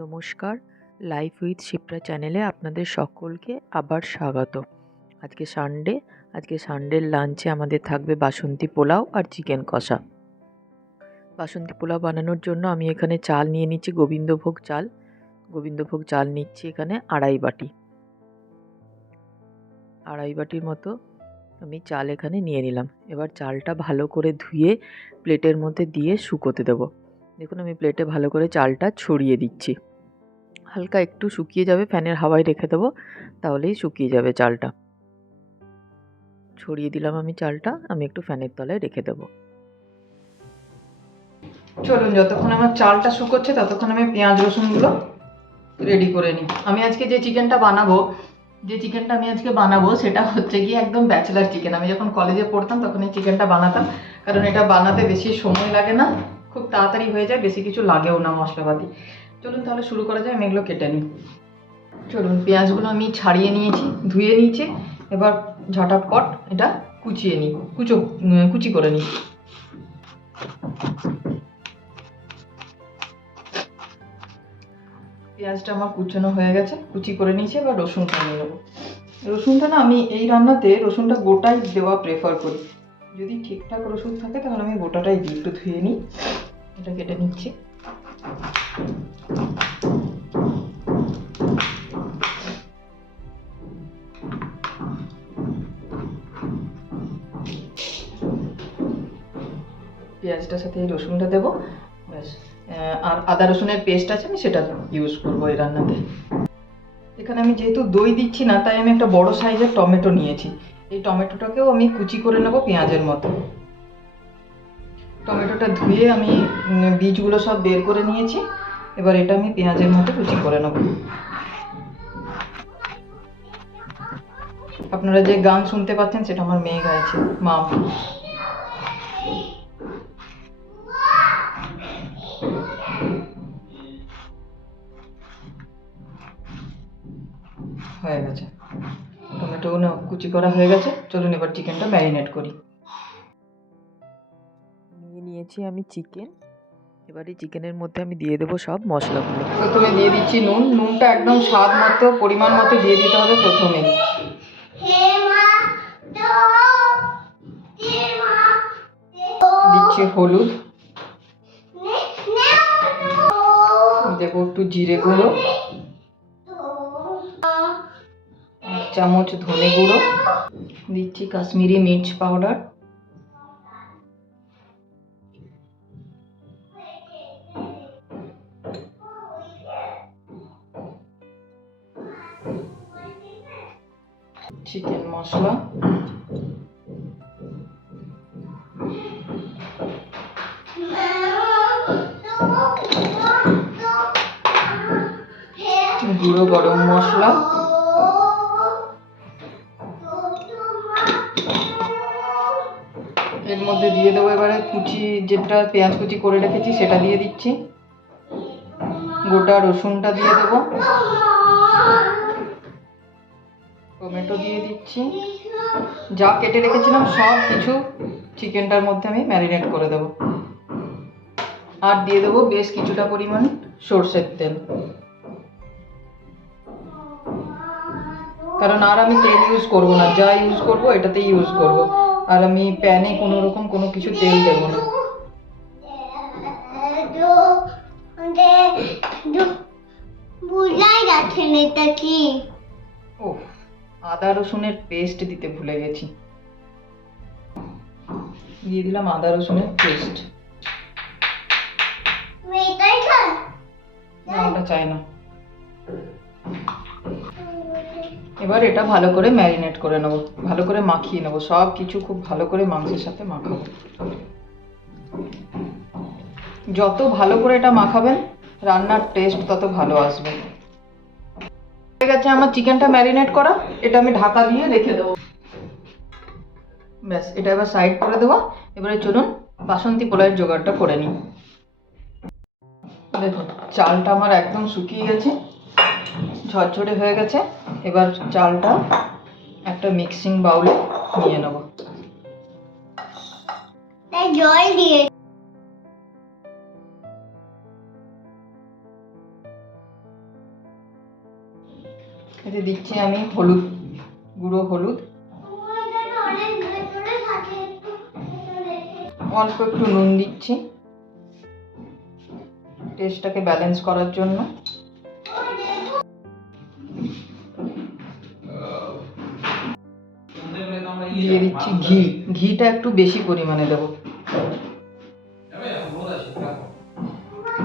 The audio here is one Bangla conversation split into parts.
নমস্কার, লাইফ উইথ শিপ্রা চ্যানেলে আপনাদের সকলকে আবার স্বাগত। আজকে সানডের লাঞ্চে আমাদের থাকবে বাসন্তী পোলাও আর চিকেন কষা। বাসন্তী পোলাও বানানোর জন্য আমি এখানে চাল নিয়ে নিচ্ছি, গোবিন্দভোগ চাল নিচ্ছি এখানে আড়াই বাটির মতো আমি চাল এখানে নিয়ে নিলাম। এবার চালটা ভালো করে ধুয়ে প্লেটের মধ্যে দিয়ে শুকোতে দেবো। দেখুন আমি প্লেটে ভালো করে চালটা ছড়িয়ে দিচ্ছি। হালকা একটু শুকিয়ে যাবে, ফ্যানের হাওয়ায় রেখে দেবো, তাহলেই শুকিয়ে যাবে চালটা। ছড়িয়ে দিলাম আমি চালটা, আমি একটু ফ্যানের তলায় রেখে দেবো। চলুন, যতক্ষণ আমার চালটা শুকোচ্ছে ততক্ষণ আমি পেঁয়াজ রসুনগুলো রেডি করে নিই। আমি আজকে যে চিকেনটা আমি আজকে বানাবো সেটা হচ্ছে গিয়ে একদম ব্যাচেলার চিকেন। আমি যখন কলেজে পড়তাম তখন এই চিকেনটা বানাতাম, কারণ এটা বানাতে বেশি সময় লাগে না, খুব তাড়াতাড়ি হয়ে যায়, বেশি কিছু লাগেও না মশলাপাতি। চলুন তাহলে শুরু করা যায়। আমি এগুলো কেটে নিই। চলুন, পেঁয়াজগুলো আমি ছাড়িয়ে নিয়েছি, ধুয়ে নিয়েছি। এবার ঝটাপট এটা কুচি করে নিই। পেঁয়াজটা আমার কুচানো হয়ে গেছে, কুচি করে নিয়েছি। এবার রসুনটা নিয়ে নেবো। রসুনটা না, আমি এই রান্নাতে রসুনটা গোটাই দেওয়া প্রেফার করি। যদি ঠিকঠাক রসুন থাকে তাহলে আমি গোটাটাই দিই। একটু ধুয়ে নিই, এটা কেটে নিচ্ছি। পেঁয়াজটার সাথে এই রসুনটা দেবো, ব্যাস। আর আদা রসুনের পেস্ট আছে, আমি সেটা ইউজ করবো এই রান্নাতে। এখানে আমি যেহেতু দই দিচ্ছি না, তাই আমি একটা বড় সাইজের টমেটো নিয়েছি। এই টমেটোটাকেও আমি কুচি করে নেবো পেঁয়াজের মতো। টমেটোটা ধুয়ে আমি বীজগুলো সব বের করে নিয়েছি। এবার এটা আমি পেঁয়াজের মতো কুচি করে নেব। আপনারা যে গান শুনতে পাচ্ছেন সেটা আমার মেয়ে গাইছে, মা। হয়ে গেছে, টমেটো কুচি করা হয়ে গেছে। চলুন এবার চিকেনটা ম্যারিনেট করি। নিয়ে নিয়েছি আমি চিকেন। এবার এই চিকেনের মধ্যে আমি দিয়ে দেবো সব মশলাগুলো। প্রথমে দিয়ে দিচ্ছি নুন। নুনটা একদম স্বাদ মতো, পরিমাণ মতো দিয়ে দিতে হবে প্রথমেই। দিচ্ছি হলুদ, দেবো একটু জিরে গুঁড়ো, 1 চামচ ধনে গুঁড়ো, দিচ্ছি কাশ্মীরি মির্চ পাউডার, চিকেন মশলা, গুঁড়ো গরম মশলা, এর মধ্যে দিয়ে দেবো এবারে যেটা পেঁয়াজ কুচি করে রেখেছি সেটা দিয়ে দিচ্ছি। গোটা রসুনটা দিয়ে দেবো, টমেটো দিয়ে দিচ্ছি। যা কেটে রেখেছিলাম সব কিছু চিকেনটার মধ্যে আমি ম্যারিনেট করে দেবো। আর দিয়ে দেবো বেশ কিছুটা পরিমাণ সর্ষের তেল, কারণ আর আমি তেল ইউজ করবো না, যা ইউজ করবো এটাতেই ইউজ করবো। আর আমি প্যানে কোনো রকম কোনো কিছু তেল দেবো না। ও, আদা রসুনের পেস্ট দিতে ভুলে গেছি। দিয়ে দিলাম আদা রসুনের পেস্ট। না, ওটা চাই না। এবার এটা ভালো করে ম্যারিনেট করে নেবো, ভালো করে মাখিয়ে নেবো। সব কিছু খুব ভালো করে মাংসের সাথে মাখাবো। যত ভালো করে এটা মাখাবেন রান্নার টেস্ট তত ভালো আসবে। হয়ে গেছে আমার চিকেনটা ম্যারিনেট করা। এটা আমি ঢাকা দিয়ে রেখে দেবো। ব্যাস, এটা এবার সাইড করে দেবো। এবারে চলুন বাসন্তী পোলাওয়ের জোগাড়টা করে নিই। দেখুন চালটা আমার একদম শুকিয়ে গেছে, ঝরঝরে হয়ে গেছে। এবার চালটা একটা মিক্সিং বাউলে নিয়ে নেব। জল দিয়ে এতে দিচ্ছি আমি হলুদ, গুঁড়ো হলুদ, অল্প একটু নুন দিচ্ছি টেস্টটাকে ব্যালেন্স করার জন্য। দিয়ে দিচ্ছি ঘি, ঘিটা একটু বেশি পরিমাণে দেবো।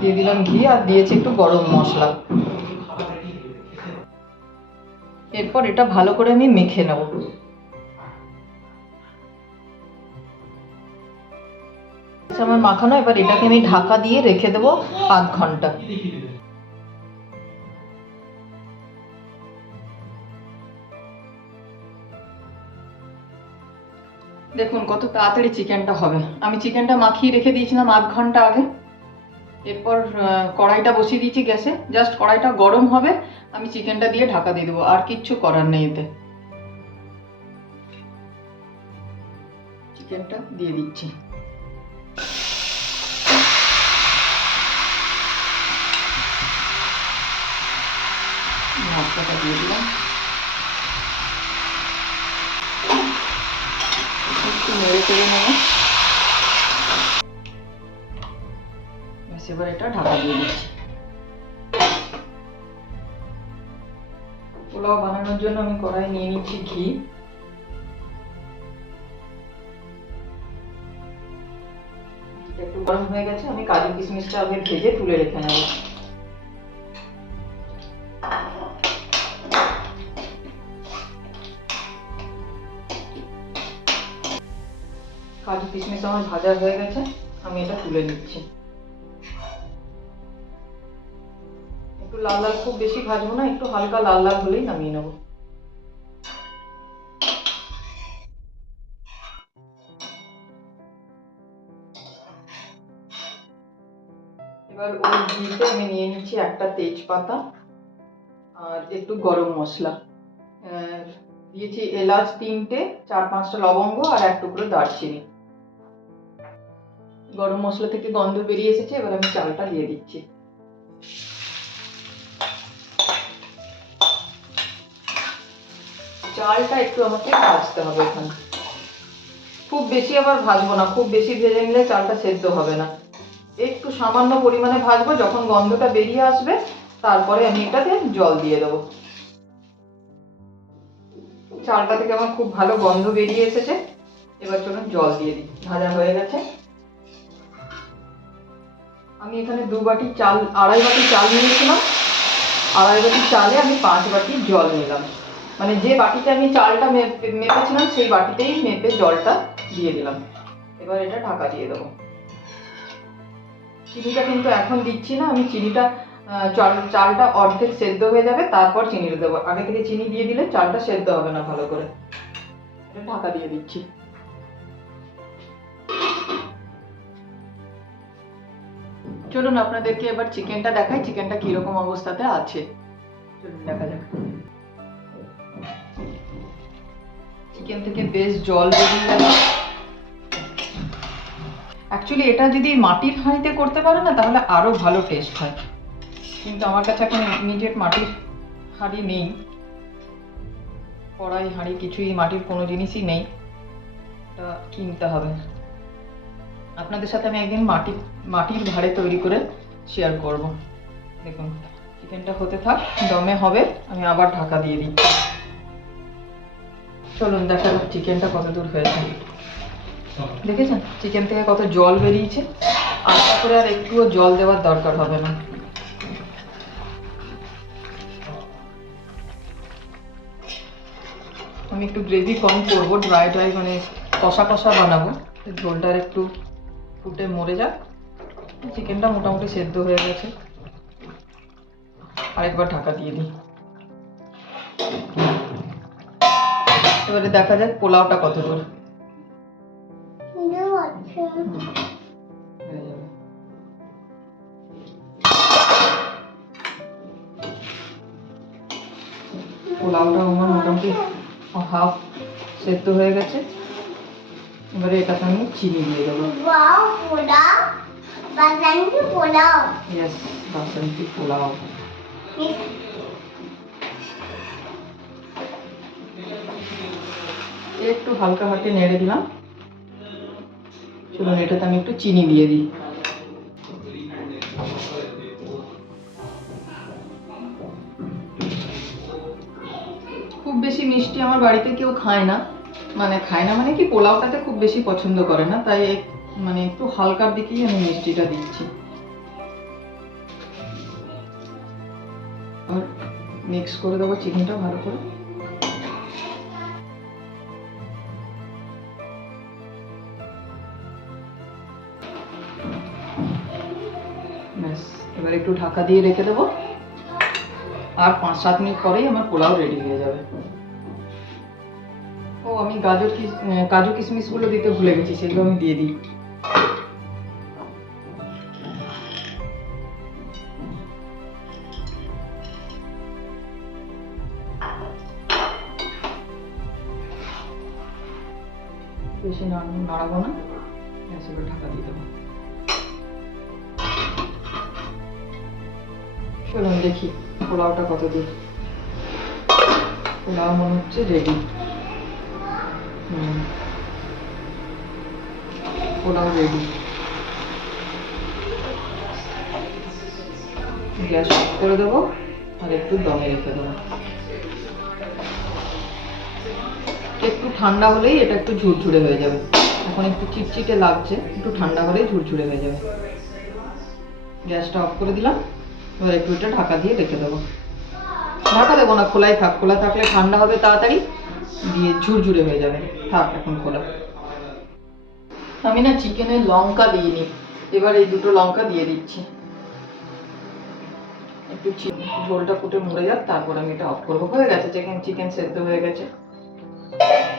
দিয়ে দিলাম ঘি আর দিয়েছি একটু গরম মশলা। এরপর এটা ভালো করে আমি মেখে নেব। আমার মাখানো, এবার এটাকে আমি ঢাকা দিয়ে রেখে দেবো 5 ঘন্টা। দেখুন কত তাড়াতাড়ি চিকেনটা হবে। আমি চিকেনটা মাখিয়ে রেখে দিয়েছিলাম 8 ঘন্টা আগে। এরপর কড়াইটা বসিয়ে দিয়েছি গ্যাসে, জাস্ট কড়াইটা গরম হবে, আমি চিকেনটা দিয়ে ঢাকা দিয়ে দেবো, আর কিচ্ছু করার নেই। এতে চিকেনটা দিয়ে দিচ্ছি। মশলাটা দিয়ে দিলাম, একটু নেড়ে চেড়ে নেবো। এবার এটা ঢাকা দিয়ে দিচ্ছি। পোলাও বানানোর জন্য আমি কড়াই নিয়ে নিচ্ছি ঘি। একটু গরম হয়ে গেছে, আমি কাজু কিশমিশটা আগে ভেজে তুলে রেখে নেব। কাজু কিশমিশ আমার ভাজা হয়ে গেছে, আমি এটা তুলে নিচ্ছি। একটু লাল লাল, খুব বেশি ভাজবো না, একটু হালকা লাল লাল হলেই নামিয়ে নেব। এবার ওই ঘিতে আমি নিয়ে নিচ্ছি একটা তেজপাতা আর একটু গরম মশলা, দিয়েছি এলাচ 3টে, 4-5টা লবঙ্গ আর 1 টুকরো দারচিনি। গরম মশলা থেকে গন্ধ বেরিয়ে এসেছে, এবার আমি চালটা দিয়ে দিচ্ছি। চালটা একটু আমাকে ভাজতে হবে এখানে, খুব বেশি আবার ভাজবো না, খুব বেশি ভেজে নিলে চালটা সেদ্ধ হবে না। একটু সামান্য পরিমাণে ভাজবো, যখন গন্ধটা বেরিয়ে আসবে তারপরে আমি এটাতে জল দিয়ে দেবো। চালটা থেকে আমার খুব ভালো গন্ধ বেরিয়ে এসেছে, এবার চলুন জল দিয়ে দিই। ভাজা হয়ে গেছে। আমি এখানে 2 বাটি চাল, 2.5 বাটি চাল নিয়েছিলাম। 2.5 বাটি চালে আমি 5 বাটি জল নিলাম, মানে যে বাটিতে আমি চালটা মেপেছিলাম সেই বাটিতেই মেপে জলটা দিয়ে দিলাম। এবার এটা ঢাকা দিয়ে দেবো। চিনিটা কিন্তু এখন দিচ্ছি না, আমি চিনিটা চালটা অর্ধেক সেদ্ধ হয়ে যাবে তারপর চিনিটা দেবো। আগে থেকে চিনি দিয়ে দিলে চালটা সেদ্ধ হবে না ভালো করে। এটা ঢাকা দিয়ে দিচ্ছি। চলুন আপনাদেরকে এবার চিকেনটা দেখাই, চিকেনটা কিরকম অবস্থাতে আছে। চলুন দেখা যাক। চিকেন থেকে বেশ জল বেরিয়ে গেল। অ্যাকচুয়ালি এটা যদি মাটির হাঁড়িতে করতে পারে না তাহলে আরো ভালো টেস্ট হয়, কিন্তু আমার কাছে এখন ইমিডিয়েট মাটির হাঁড়ি নেই, কড়াই হাঁড়ি কিছুই, মাটির কোনো জিনিসই নেই, এটা কিনতে হবে। আপনাদের সাথে আমি একদিন মাটির ভাঁড়ে তৈরি করে শেয়ার করব। দেখুন চিকেনটা হতে থাক, দমে হবে, আমি আবার ঢাকা দিয়ে দিচ্ছি। চলুন দেখা যাক চিকেনটা কত দূর হয়েছে। দেখেছেন চিকেন থেকে কত জল বেরিয়েছে, আলাদা করে আর একটুও জল দেওয়ার দরকার হবে না। আমি একটু গ্রেভি কম করবো, ড্রাই মানে কষা কষা বানাবো, ঝোলটা একটু ফুটে মরে যাক। চিকেনটা মোটামুটি সেদ্ধ হয়ে গেছে, আরেকবার ঢাকা দিয়ে দিই। এবারে দেখা যাক পোলাওটা কত দূর পোলাওটা আমার মোটামুটি হাফ সেদ্ধ হয়ে গেছে। এবারে এটাতে আমি চিনি দিয়ে দেবো। ইয়েস, বাসন্তী পোলাও। একটু হালকা হাতে নেড়ে দিলাম। চলুন এটাতে আমি একটু চিনি দিয়ে দিই। খুব বেশি মিষ্টি আমার বাড়িতে কেউ খায় না, মানে কি পোলাওটাতে খুব বেশি পছন্দ করে না, তাই মানে একটু হালকার দিকেই আমি মিষ্টিটা দিচ্ছি। আর মিক্স করে দেবো চিনিটা ভালো করে। ব্যাস, এবার একটু ঢাকা দিয়ে রেখে দেবো, আর 5-7 মিনিট পরেই আমার পোলাও রেডি হয়ে যাবে। ও আমি কাজু কিশমিশগুলো দিতে ভুলে গেছি, সেগুলো আমি দিয়ে দিই। বেশি নাড়াবো না, সেগুলো ঢাকা দিয়ে দেবো। চলুন দেখি পোলাওটা কত দিই। পোলাও মনে হচ্ছে ready. Pulao ready. Gas off করে দেবো আর একটু দমে রেখে দেবো। একটু ঠান্ডা হলেই এটা একটু ঝুরঝুরে হয়ে যাবে। এখন একটু চিটচিটে লাগছে, একটু ঠান্ডা হলেই ঝুরঝুরে হয়ে যাবে। গ্যাসটা অফ করে দিলাম, এবার একটু এটা ঢাকা দিয়ে রেখে দেবো। ঢাকা দেবো না, খোলাই থাক। খোলা থাকলে ঠান্ডা হবে তাড়াতাড়ি, দিয়ে ঝুরঝুরে হয়ে যাবে। থাক এখন খোলা। আমি না চিকেনে লঙ্কা দিইনি, এবার এই দুটো লঙ্কা দিয়ে দিচ্ছি। একটু ঝোলটা ফুটে মরে যাক, তারপর আমি এটা অফ করবো। হয়ে গেছে, চিকেন সেদ্ধ হয়ে গেছে।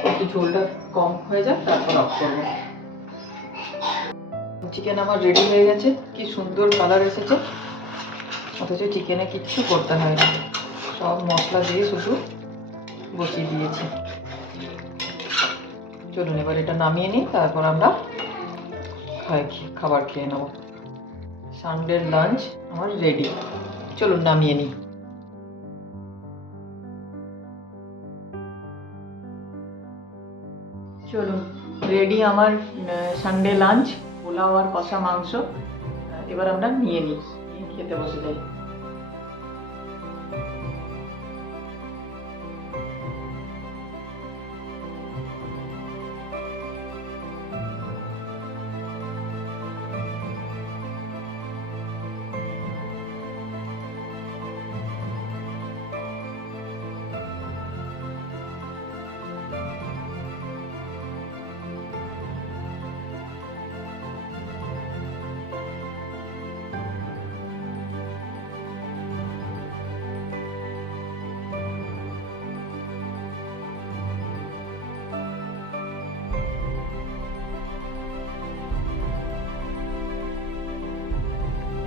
একটু ঝোলটা কম হয়ে যাক, তারপর অফ করবো। চিকেন আমার রেডি হয়ে গেছে। কি সুন্দর কালার এসেছে, অথচ চিকেনে কিচ্ছু করতে হয় না, সব মশলা দিয়ে শুধু বসিয়ে দিয়েছি। চলুন এবার এটা নামিয়ে নিই, তারপর আমরা খাবার খেয়ে নেব। সানডের লাঞ্চ আমার রেডি। চলুন নামিয়ে নিই। চলুন রেডি আমার সানডে লাঞ্চ, পোলাও আর কষা মাংস। এবার আমরা নিয়ে খেতে বসে যাই।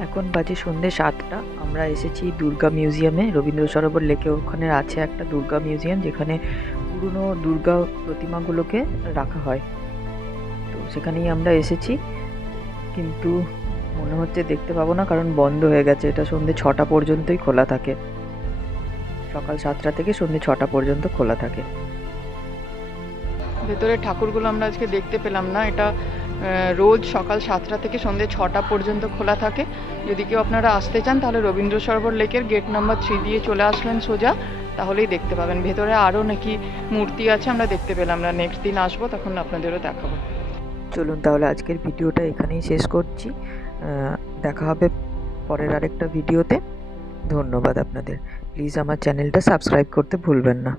এখন বাজে সন্ধ্যে 7টা। আমরা এসেছি দুর্গা মিউজিয়ামে। রবীন্দ্র সরোবর লেকে ওখানে আছে একটা দুর্গা মিউজিয়াম, যেখানে পুরনো দুর্গা প্রতিমাগুলোকে রাখা হয়। তো সেখানেই আমরা এসেছি, কিন্তু মনে হচ্ছে দেখতে পাবো না, কারণ বন্ধ হয়ে গেছে। এটা সন্ধ্যে 6টা পর্যন্তই খোলা থাকে, সকাল 7টা থেকে সন্ধ্যে 6টা পর্যন্ত খোলা থাকে। ভেতরের ঠাকুরগুলো আমরা আজকে দেখতে পেলাম না। এটা রোজ সকাল 7টা থেকে সন্ধ্যে 6টা পর্যন্ত খোলা থাকে। যদি কেউ আপনারা আসতে চান তাহলে রবীন্দ্র সরোবর লেকের গেট নাম্বার 3 দিয়ে চলে আসবেন সোজা, তাহলেই দেখতে পাবেন। ভেতরে আরও নাকি মূর্তি আছে, আমরা দেখতে পেলাম না। নেক্সট দিন আসবো, তখন আপনাদেরও দেখাবো। চলুন তাহলে আজকের ভিডিওটা এখানেই শেষ করছি। দেখা হবে পরের আরেকটা ভিডিওতে। ধন্যবাদ আপনাদের। প্লিজ আমার চ্যানেলটা সাবস্ক্রাইব করতে ভুলবেন না।